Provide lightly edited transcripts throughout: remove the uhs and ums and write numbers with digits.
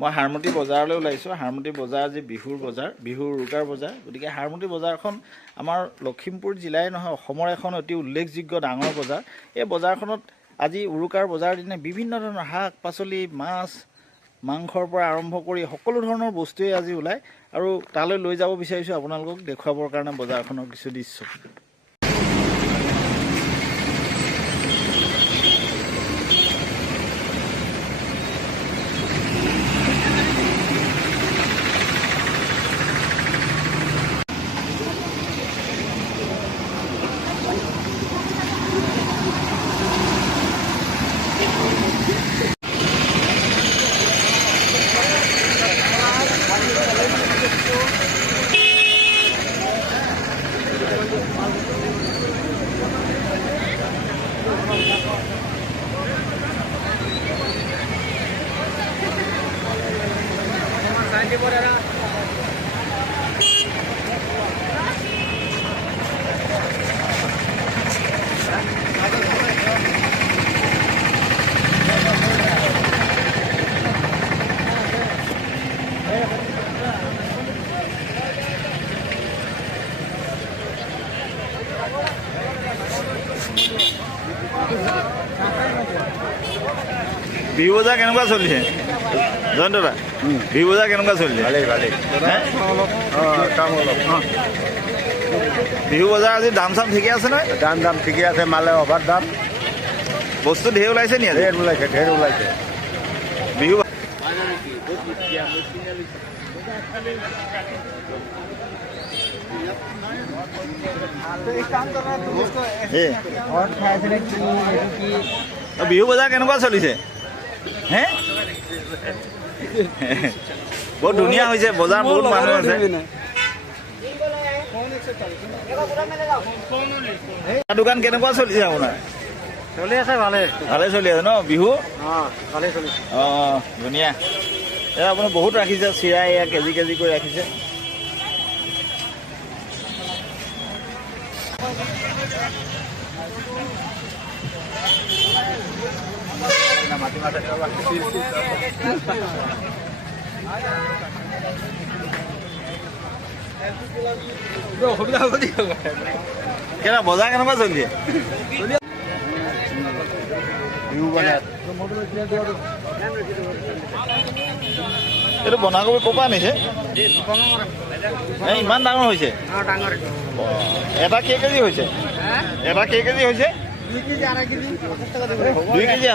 মই হাৰমতি বজাৰলৈ ওলাইছোঁ। হাৰমতি বজাৰ আজি বিহুৰ বজাৰ, বিহুৰ উৰুকাৰ বজাৰ। গতিকে হাৰমতি বজাৰখন আমাৰ লখিমপুৰ জিলাই নহয় অসমৰ এখন অতি উল্লেখযোগ্য ডাঙৰ বজাৰ। এই বজাৰখনত আজি উৰুকাৰ বজাৰ দিনা বিভিন্ন ধৰণৰ শাক পাচলি, মাছ, মাংসৰ পৰা আৰম্ভ কৰি সকলো ধৰণৰ বস্তুৱেই আজি ওলায় আৰু তালৈ লৈ যাব বিচাৰিছোঁ আপোনালোকক দেখুৱাবৰ কাৰণে বজাৰখনৰ কিছু দৃশ্য। বিহু বজাৰ কেনেকুৱা চলিছে জয়ন্ত দা? বিহু বজাৰ কেনেকুৱা চলিছে? বিহু বজাৰ আজি দাম চাম ঠিকে আছে নহয়? দাম ঠিকে আছে, মালে অভাৰ দাম। বস্তু ঢেৰ ওলাইছে নি? ঢেৰ ওলাইছে বিহু বিহু বজাৰ কেনেকুৱা চলিছে? হে বহুত ধুনীয়া হৈছে বজাৰ, বহুত মানুহ আছে। দোকান কেনেকুৱা চলিছে আপোনাৰ? চলি আছে ভালে ভালে চলি আছে ন বিহু? ভালে চলিছে। অঁ ধুনীয়া। এয়া আপুনি বহুত ৰাখিছে, চিৰা এয়া কেজি কেজি কৰি ৰাখিছে। কেনে বজাৰ কেনেকুৱা চলিছে? এইটো বন্ধাকবি ক'ৰ পৰা আনিছে? ইমান ডাঙৰ হৈছে? এটা কেই কেজি হৈছে? এটা কেই কেজি হৈছে? 2 কেজি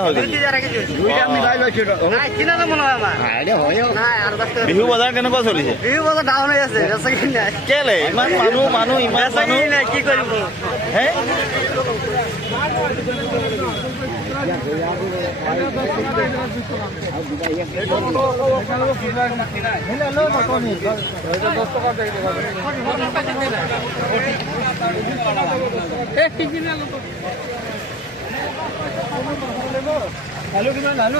বিহু বজাৰ কেনেকুৱা চলিছে? বিহু বজাৰ ডাউন হৈ আছে, কেলে ইমান মানুহ ইমান কি কৰিব? হে Halo.